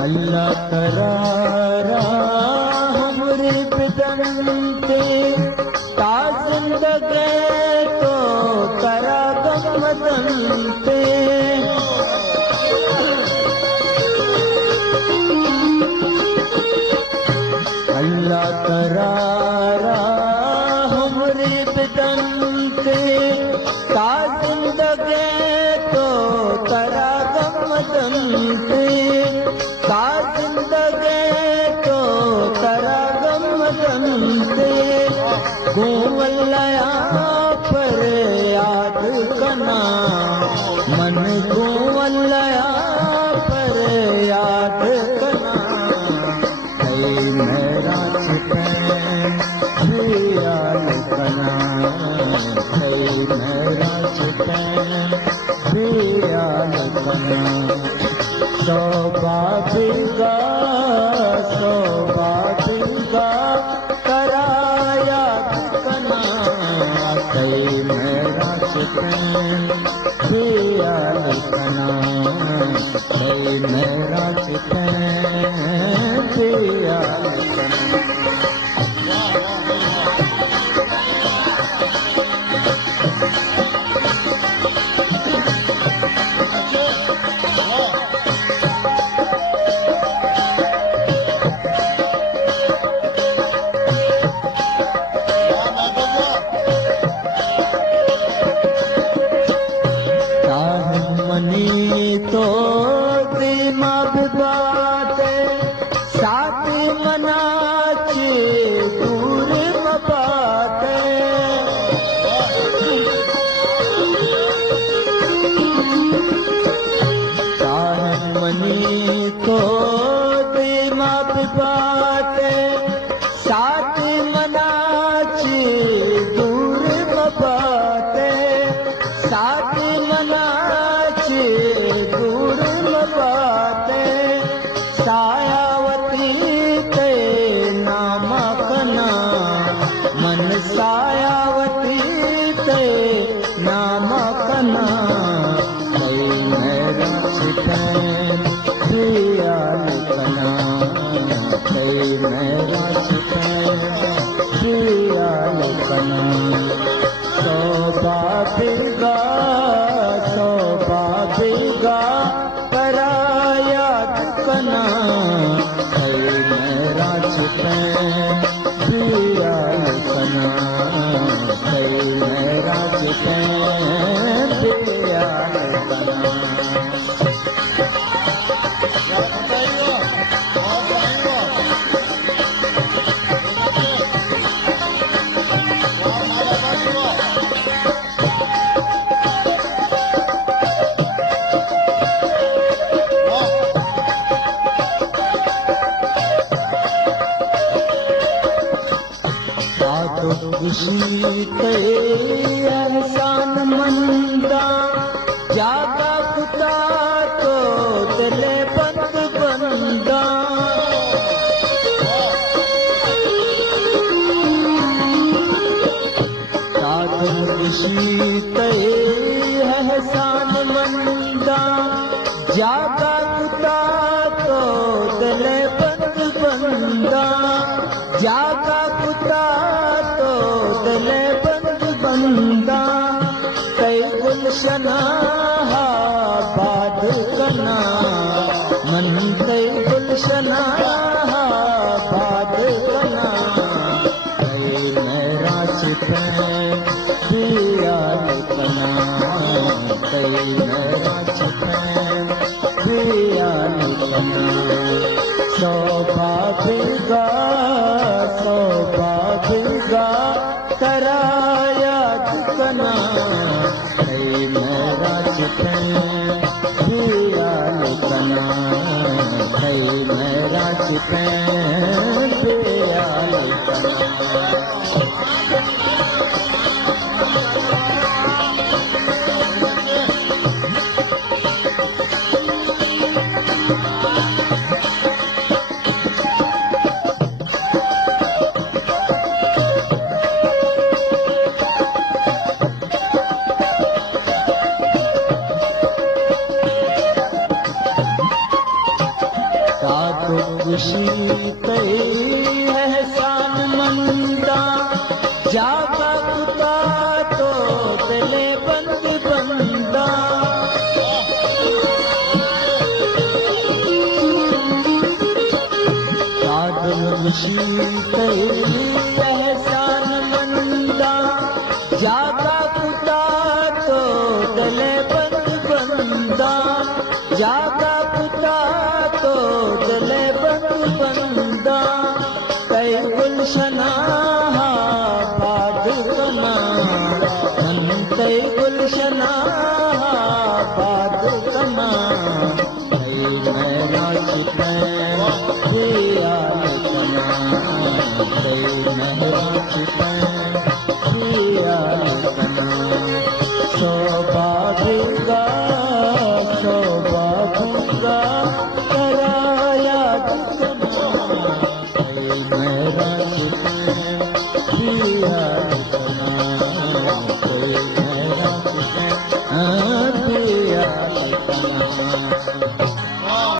अल्लाह करारा हमरे पितंते ताज़िंदगे तो करा गमदंते अल्लाह करारा हमरे पितंते ताज़िंदगे तो करा गमदंते जिंदगे तो करा गमदंते गोवल्लया पर याद कना मन गोवल्लया पर याद कना कई मेरा चिपैन याद कना कई मेरा चिपैन याद कना सौभाग्यगा कराया कना कई मेरा चिपैन कना कई मेरा चिपैन कना तो दिमाग बात साथ मनाच दूर बात मनी तो दिमाग बात साथ मनाच दूर बात साथ मनाच दूर बाते सायावती के नाम कना मन सायावती के नाम कना कई मेरा चिपैन याद कना कई मेरा चिपैन याद कना सौभाग्यगा कराया कना कई मेरा चिपैन कना कई मेरा चिपैन कना खुशी के एहसान मंदा जागा खुदा तो दिले बंद बंदा खुशी के एहसान मंदा जागा खुदा तो दिले बंद बंदा जागा खुदा दिले बंद बंदा कई गुलशना बाद कना मन कई गुलशना बाद कना कई मेरा चिपैन याद कना कई मेरा चिपैन याद कना सौभाग्यगा कराया कना कई मेरा चिपैन याद कना कई मेरा चिपैन याद कना साधु खुशी तई एहसान मंदा जागा कुता तो दिले बंदी बंदा साधु खुशी तई एहसान मंदा जागा कुता तो दिले बंदी बंदा जागा कुता तो दिले बंदी बंदा कई गुलशना बाद कना कई गुलशना बाद कना कई मेरा चितैन दियाल कना कई मेरा चितैन दियाल कना शोभा दूंगा कराया कना कई मेरा चितैन दियाल कना कई मेरा चितैन दियाल कना